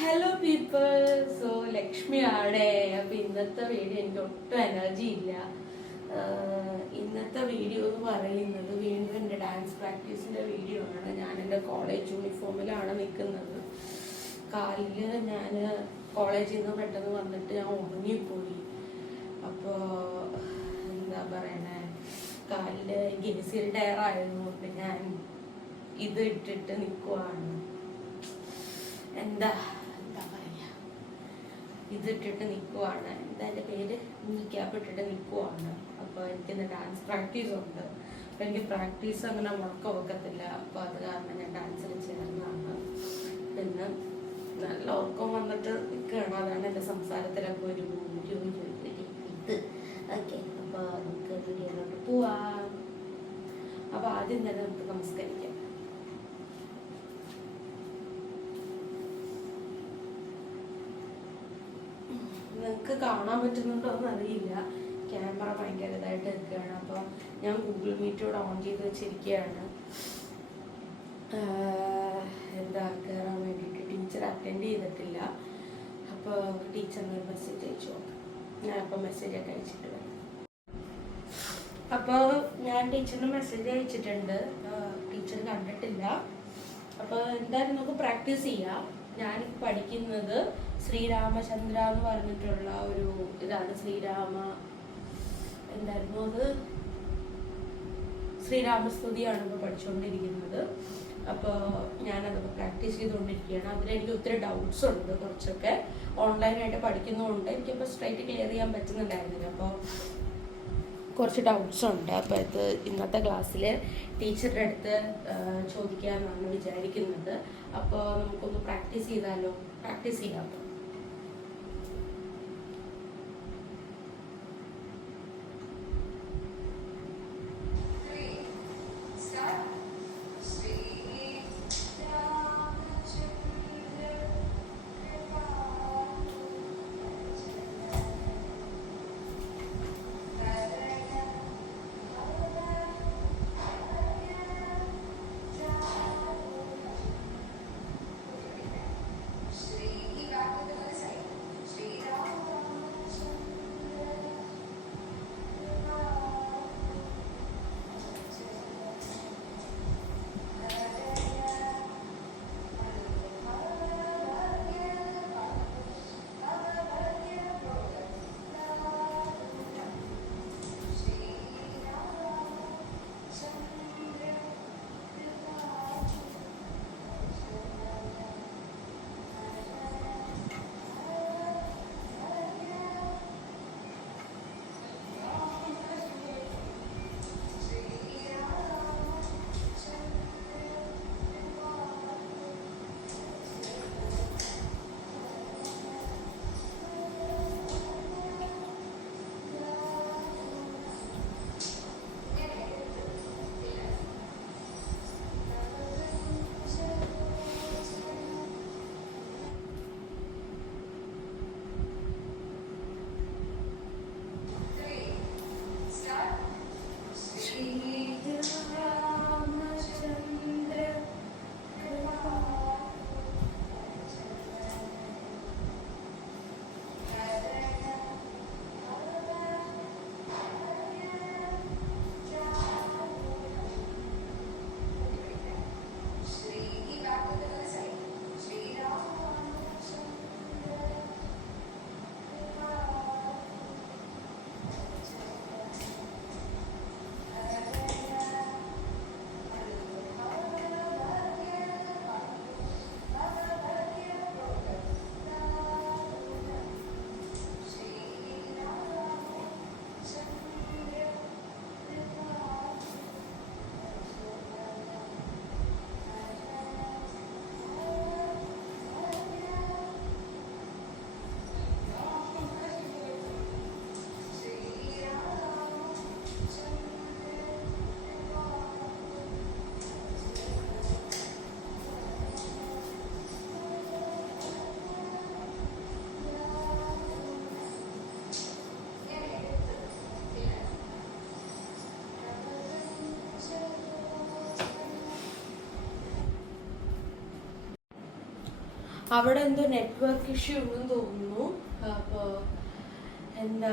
Hello people. So Lakshmi ആടെ. അപ്പൊ ഇന്നത്തെ വീഡിയോ എനിക്ക് ഒട്ടും എനർജി ഇല്ല. ഇന്നത്തെ വീഡിയോ എന്ന് പറയുന്നത് വീണ്ടും എൻ്റെ ഡാൻസ് പ്രാക്ടീസിന്റെ വീഡിയോ ആണ്. ഞാൻ എൻ്റെ കോളേജ് യൂണിഫോമിലാണ് നിൽക്കുന്നത്. കാലില് ഞാൻ കോളേജിൽ നിന്ന് പെട്ടെന്ന് വന്നിട്ട് ഞാൻ ഉറങ്ങിപ്പോയി. അപ്പോൾ എന്താ പറയണേ, കാലില് ഗിനിസിൽ ടയർ ആയതുകൊണ്ട് ഞാൻ ഇത് ഇട്ടിട്ട് നിൽക്കുവാണ്. എന്താ പറയാ, ഇതിട്ടിട്ട് നിൽക്കുവാണ്. എന്താ എൻ്റെ പേര്, ക്യാപ്പ് ഇട്ടിട്ട് നിൽക്കുവാണ്. അപ്പോൾ എനിക്കിന്ന് ഡാൻസ് പ്രാക്ടീസ് ഉണ്ട്. അപ്പോൾ എനിക്ക് പ്രാക്ടീസ് അങ്ങനെ മുടക്കം വെക്കത്തില്ല. അപ്പോൾ അത് കാരണം ഞാൻ ഡാൻസിൽ ചേർന്നതാണ്. പിന്നെ നല്ല ഉറക്കം വന്നിട്ട് നിൽക്കുകയാണ്. അതാണ് എൻ്റെ സംസാരത്തിലൊക്കെ ഒരു ഇത്. ഓക്കെ, അപ്പോൾ നമുക്ക് വീഡിയോയിലോട്ട് പോവാം. അപ്പോൾ ആദ്യം തന്നെ നമുക്ക് നമസ്കരിക്കാം. നിങ്ങൾക്ക് കാണാൻ പറ്റുന്നുണ്ടോ എന്ന് അറിയില്ല, ക്യാമറ ഭയങ്കര ഇതായിട്ട് എടുക്കുകയാണ്. അപ്പോൾ ഞാൻ ഗൂഗിൾ മീറ്റോടെ ഓൺ ചെയ്ത് വെച്ചിരിക്കുകയാണ്. എന്താ കയറാൻ വേണ്ടിയിട്ട് ടീച്ചർ അറ്റൻഡ് ചെയ്തിട്ടില്ല. അപ്പോൾ ടീച്ചറിന് ഒരു മെസ്സേജ് അയച്ചു നോക്കാം. ഞാനപ്പോൾ മെസ്സേജൊക്കെ അയച്ചിട്ട് വരാം. അപ്പോൾ ഞാൻ ടീച്ചറിന് മെസ്സേജ് അയച്ചിട്ടുണ്ട്. ടീച്ചർ കണ്ടിട്ടില്ല. അപ്പോൾ എന്തായാലും നമുക്ക് പ്രാക്ടീസ് ചെയ്യാം. ഞാൻ പഠിക്കുന്നത് ശ്രീരാമചന്ദ്ര എന്ന് പറഞ്ഞിട്ടുള്ള ഒരു ഇതാണ്. എന്തായിരുന്നു അത്, ശ്രീരാമസ്തുതിയാണ് ഇപ്പോൾ പഠിച്ചുകൊണ്ടിരിക്കുന്നത്. അപ്പോൾ ഞാനതൊക്കെ പ്രാക്ടീസ് ചെയ്തുകൊണ്ടിരിക്കുകയാണ്. അതിലെനിക്ക് ഒത്തിരി ഡൗട്ട്സ് ഉണ്ട്. കുറച്ചൊക്കെ ഓൺലൈനായിട്ട് പഠിക്കുന്നതുകൊണ്ട് എനിക്കിപ്പോൾ സ്ട്രൈറ്റ് ക്ലിയർ ചെയ്യാൻ പറ്റുന്നുണ്ടായിരുന്നില്ല. അപ്പോൾ കുറച്ച് ഡൗട്ട്സ് ഉണ്ട്. അപ്പോൾ ഇത് ഇന്നത്തെ ക്ലാസ്സിൽ ടീച്ചറുടെ അടുത്ത് ചോദിക്കാമെന്നാണ് വിചാരിക്കുന്നത്. അപ്പോൾ നമുക്കൊന്ന് പ്രാക്ടീസ് ചെയ്താലോ? പ്രാക്ടീസ് ചെയ്യാം. Back to അവിടെ എന്തോ നെറ്റ്വർക്ക് ഇഷ്യൂ ഉണ്ടെന്ന് തോന്നുന്നു. അപ്പോൾ എന്താ,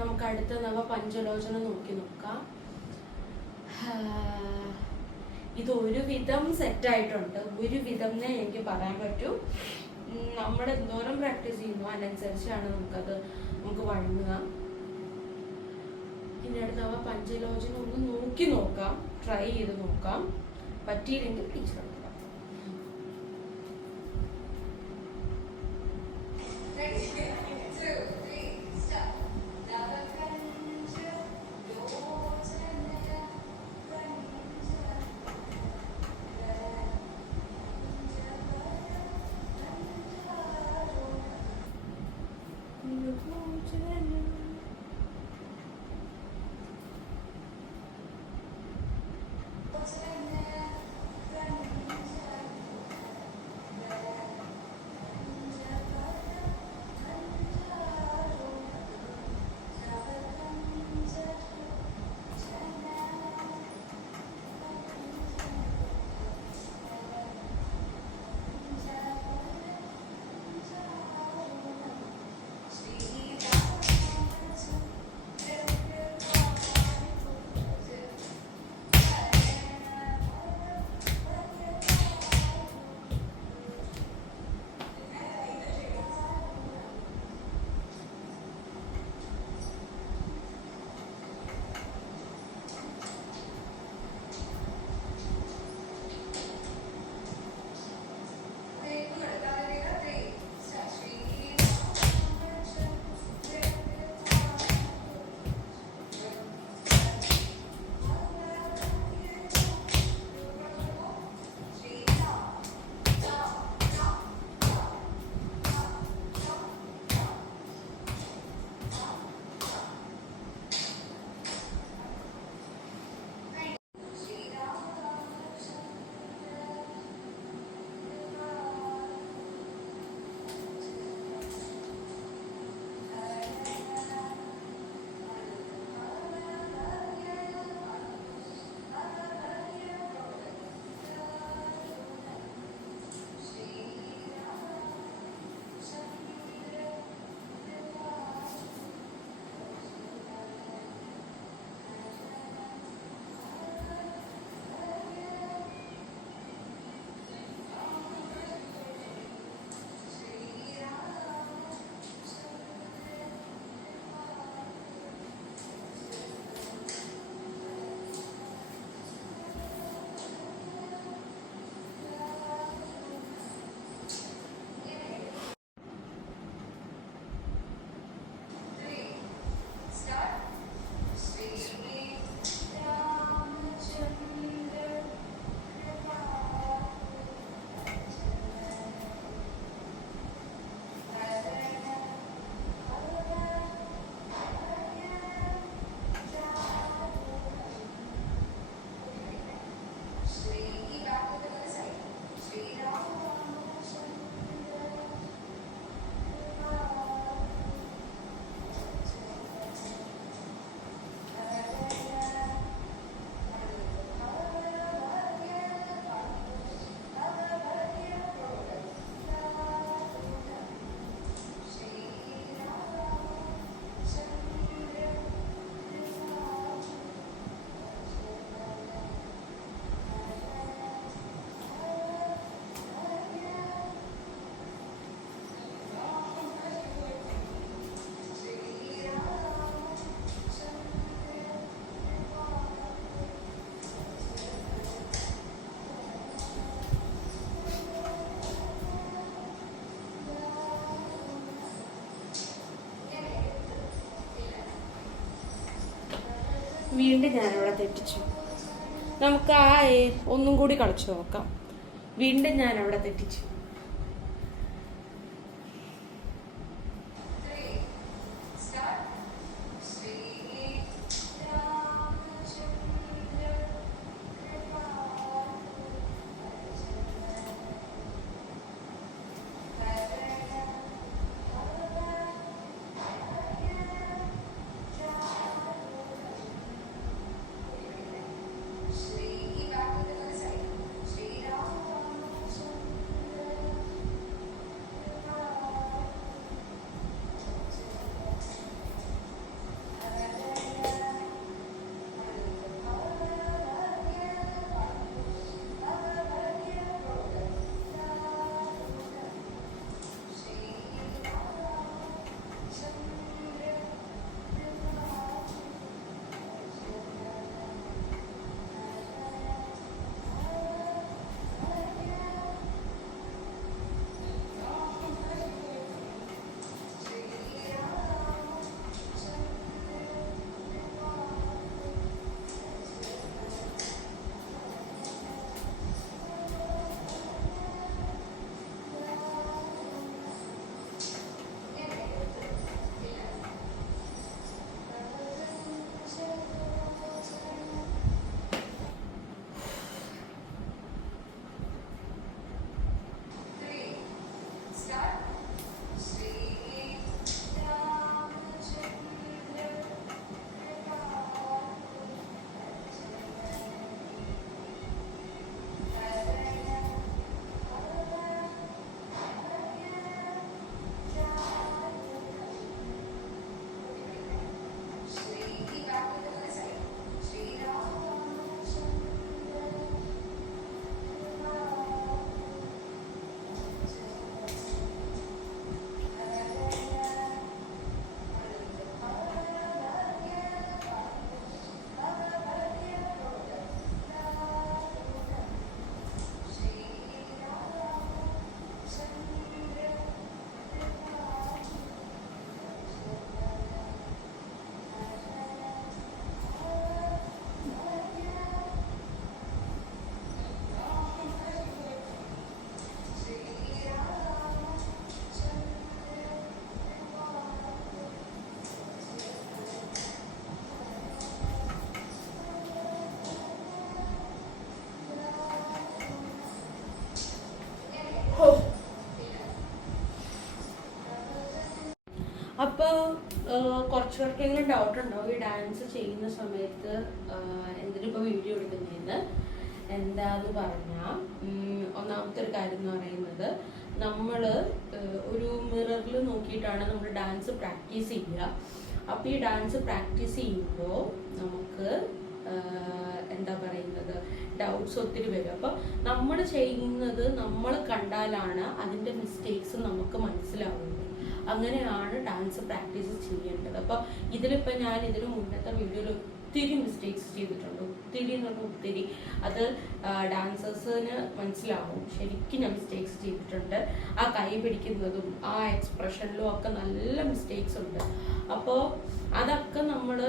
നമുക്ക് അടുത്ത നവപഞ്ചലോചന നോക്കി നോക്കാം. ഇത് ഒരുവിധം സെറ്റായിട്ടുണ്ട്, ഒരുവിധം എന്നേ എനിക്ക് പറയാൻ പറ്റൂ. നമ്മൾ എന്തോരം പ്രാക്ടീസ് ചെയ്യുന്നു അതിനനുസരിച്ചാണ് നമുക്ക് വഴങ്ങുക. ഇനി അടുത്ത നവപഞ്ചലോചന ഒന്ന് നോക്കി നോക്കാം, ട്രൈ ചെയ്ത് നോക്കാം. പറ്റിയില്ലെങ്കിൽ ടീച്ചർ വീണ്ടും ഞാനവിടെ തെറ്റിച്ചു. നമുക്ക് ആ ഒന്നും കൂടി കളിച്ചു നോക്കാം. വീണ്ടും ഞാനവിടെ തെറ്റിച്ചു. അപ്പോൾ കുറച്ച് പേർക്കെങ്കിലും ഡൗട്ട് ഉണ്ടാവും ഈ ഡാൻസ് ചെയ്യുന്ന സമയത്ത് എന്തിനിപ്പോൾ വീഡിയോ എടുക്കുന്നതെന്ന്. എന്താന്ന് പറഞ്ഞാൽ ഒന്നാമത്തെ ഒരു കാര്യം എന്ന് പറയുന്നത്, നമ്മൾ ഒരു മിററിൽ നോക്കിയിട്ടാണ് നമ്മൾ ഡാൻസ് പ്രാക്ടീസ് ചെയ്യുക. അപ്പോൾ ഈ ഡാൻസ് പ്രാക്ടീസ് ചെയ്യുമ്പോൾ നമുക്ക് എന്താ പറയുന്നത്, ഡൗട്ട്സ് ഒത്തിരി വരും. അപ്പോൾ നമ്മൾ ചെയ്യുന്നത് നമ്മൾ കണ്ടാലാണ് അതിൻ്റെ മിസ്റ്റേക്സ് നമുക്ക് മനസ്സിലാവുന്നത്. അങ്ങനെയാണ് ഡാൻസ് പ്രാക്ടീസ് ചെയ്യേണ്ടത്. അപ്പോൾ ഇതിലിപ്പോൾ ഞാൻ ഇതിന് മുന്നത്തെ വീഡിയോയിൽ ഒത്തിരി മിസ്റ്റേക്സ് ചെയ്തിട്ടുണ്ട്, ഒത്തിരി എന്ന് പറഞ്ഞാൽ ഒത്തിരി. അത് ഡാൻസേഴ്സിന് മനസ്സിലാവും ശരിക്കും ഞാൻ മിസ്റ്റേക്സ് ചെയ്തിട്ടുണ്ട്. ആ കൈ പിടിക്കുന്നതും ആ എക്സ്പ്രഷനിലും ഒക്കെ നല്ല മിസ്റ്റേക്സ് ഉണ്ട്. അപ്പോൾ അതൊക്കെ നമ്മൾ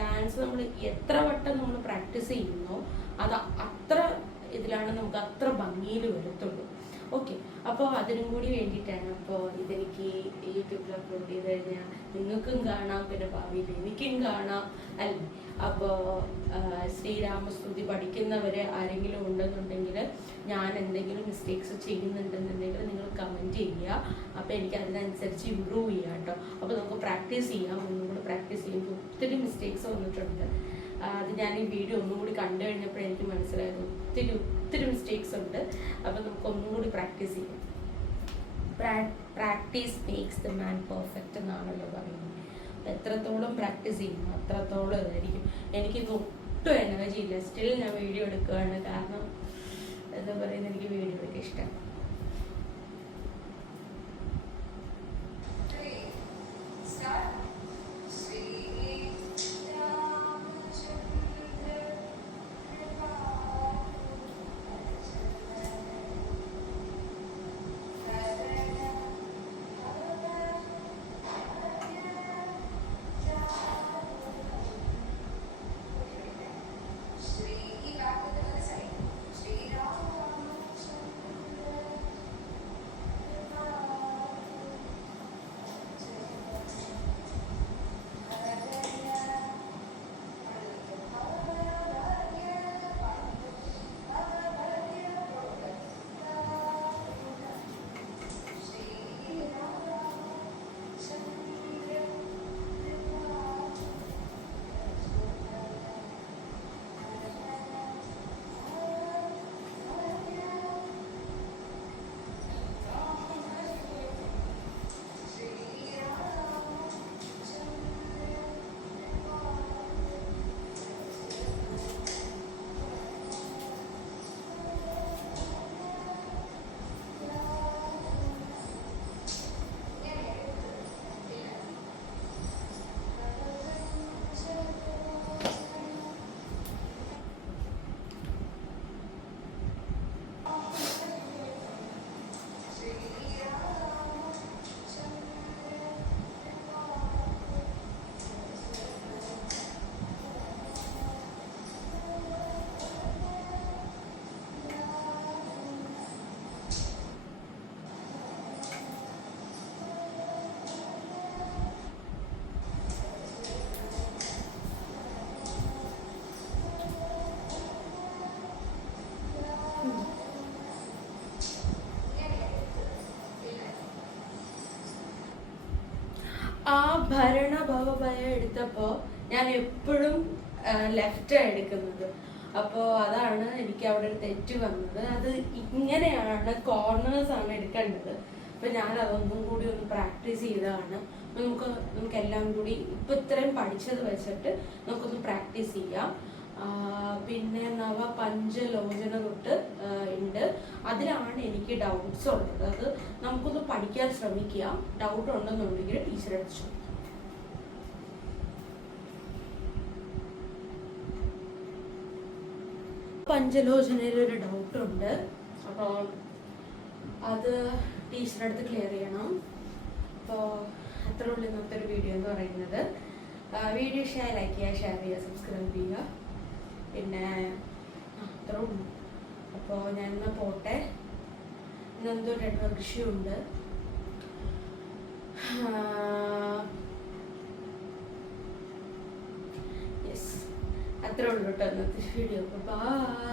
ഡാൻസ് നമ്മൾ എത്ര വട്ടം നമ്മൾ പ്രാക്ടീസ് ചെയ്യുന്നോ അത് അത്ര ഇതിലാണ് നമുക്ക് അത്ര ഭംഗിയിൽ വരത്തുള്ളൂ. ഓക്കെ, അപ്പോൾ അതിനും കൂടി വേണ്ടിയിട്ടാണ്. അപ്പോൾ ഇതെനിക്ക് യൂട്യൂബിൽ അപ്ലോഡ് ചെയ്ത് കഴിഞ്ഞാൽ നിങ്ങൾക്കും കാണാം, പിന്നെ ഭാവിയിൽ എനിക്കും കാണാം അല്ലേ. അപ്പോൾ ശ്രീരാമസ്തുതി പഠിക്കുന്നവർ ആരെങ്കിലും ഉണ്ടെന്നുണ്ടെങ്കിൽ, ഞാൻ എന്തെങ്കിലും മിസ്റ്റേക്സ് ചെയ്യുന്നുണ്ടെന്നുണ്ടെങ്കിൽ നിങ്ങൾ കമൻറ്റ് ചെയ്യുക. അപ്പോൾ എനിക്ക് അതിനനുസരിച്ച് ഇമ്പ്രൂവ് ചെയ്യാം കേട്ടോ. അപ്പോൾ നമുക്ക് പ്രാക്ടീസ് ചെയ്യാം. ഒന്നും കൂടെ പ്രാക്ടീസ് ചെയ്യുമ്പോൾ ഒത്തിരി മിസ്റ്റേക്സ് വന്നിട്ടുണ്ട്. അത് ഞാൻ ഈ വീഡിയോ ഒന്നും കൂടി കണ്ടു കഴിഞ്ഞപ്പോൾ എനിക്ക് മനസ്സിലായത് ഒത്തിരി മിസ്റ്റേക്സ് ഉണ്ട്. അപ്പോൾ നമുക്ക് ഒന്നും കൂടി പ്രാക്ടീസ് ചെയ്യാം. Practice makes the man perfect എന്നാണല്ലോ പറയുന്നത്. എത്രത്തോളം പ്രാക്ടീസ് ചെയ്യുന്നു അത്രത്തോളം ഇതായിരിക്കും. എനിക്കിത് ഒട്ടും എനർജി ഇല്ല, സ്റ്റിൽ ഞാൻ വീഡിയോ എടുക്കുകയാണ്. കാരണം എന്താ പറയുന്നത്, എനിക്ക് വീഡിയോ എടുക്കാൻ ഇഷ്ടമാണ്. ആ ഭരണഭവഭയ എടുത്തപ്പോൾ ഞാൻ എപ്പോഴും ലെഫ്റ്റാണ് എടുക്കുന്നത്. അപ്പോൾ അതാണ് എനിക്ക് അവിടെ ഒരു തെറ്റ് വന്നത്. അത് ഇങ്ങനെയാണ്, കോർണേഴ്സ് ആണ് എടുക്കേണ്ടത്. അപ്പം ഞാൻ അതൊന്നും കൂടി ഒന്ന് പ്രാക്ടീസ് ചെയ്തതാണ്. നമുക്ക് എല്ലാം കൂടി ഇപ്പം ഇത്രയും പഠിച്ചത് വെച്ചിട്ട് നമുക്കൊന്ന് പ്രാക്ടീസ് ചെയ്യാം. പിന്നെ പഞ്ചലോചന തൊട്ട് ഉണ്ട്. അതിലാണ് എനിക്ക് ഡൗട്ട്സ് ഉള്ളത്. അത് നമുക്കൊന്ന് പഠിക്കാൻ ശ്രമിക്കുക. ഡൗട്ട് ഉണ്ടെന്നുണ്ടെങ്കിൽ ടീച്ചറെ അടിച്ചു. പഞ്ചലോചനയിൽ ഒരു ഡൗട്ടുണ്ട്. അപ്പോൾ അത് ടീച്ചറെ അടുത്ത് ക്ലിയർ ചെയ്യണം. അപ്പോൾ അത്ര ഉള്ളൂ ഇന്നത്തെ ഒരു വീഡിയോ എന്ന് പറയുന്നത്. വീഡിയോ ലൈക്ക് ചെയ്യുക, ഷെയർ ചെയ്യുക, സബ്സ്ക്രൈബ് ചെയ്യുക. പിന്നെ അത്ര ഉള്ളൂ. അപ്പോൾ ഞാൻ ഇന്ന് പോട്ടെ. ഇന്നെന്തോ നെറ്റ്വർക്ക് ഇഷ്യൂ ഉണ്ട്. യെസ്, അത്രേ ഉള്ളൂ കേട്ടോ ഇന്നത്തെ വീഡിയോ. ബൈ.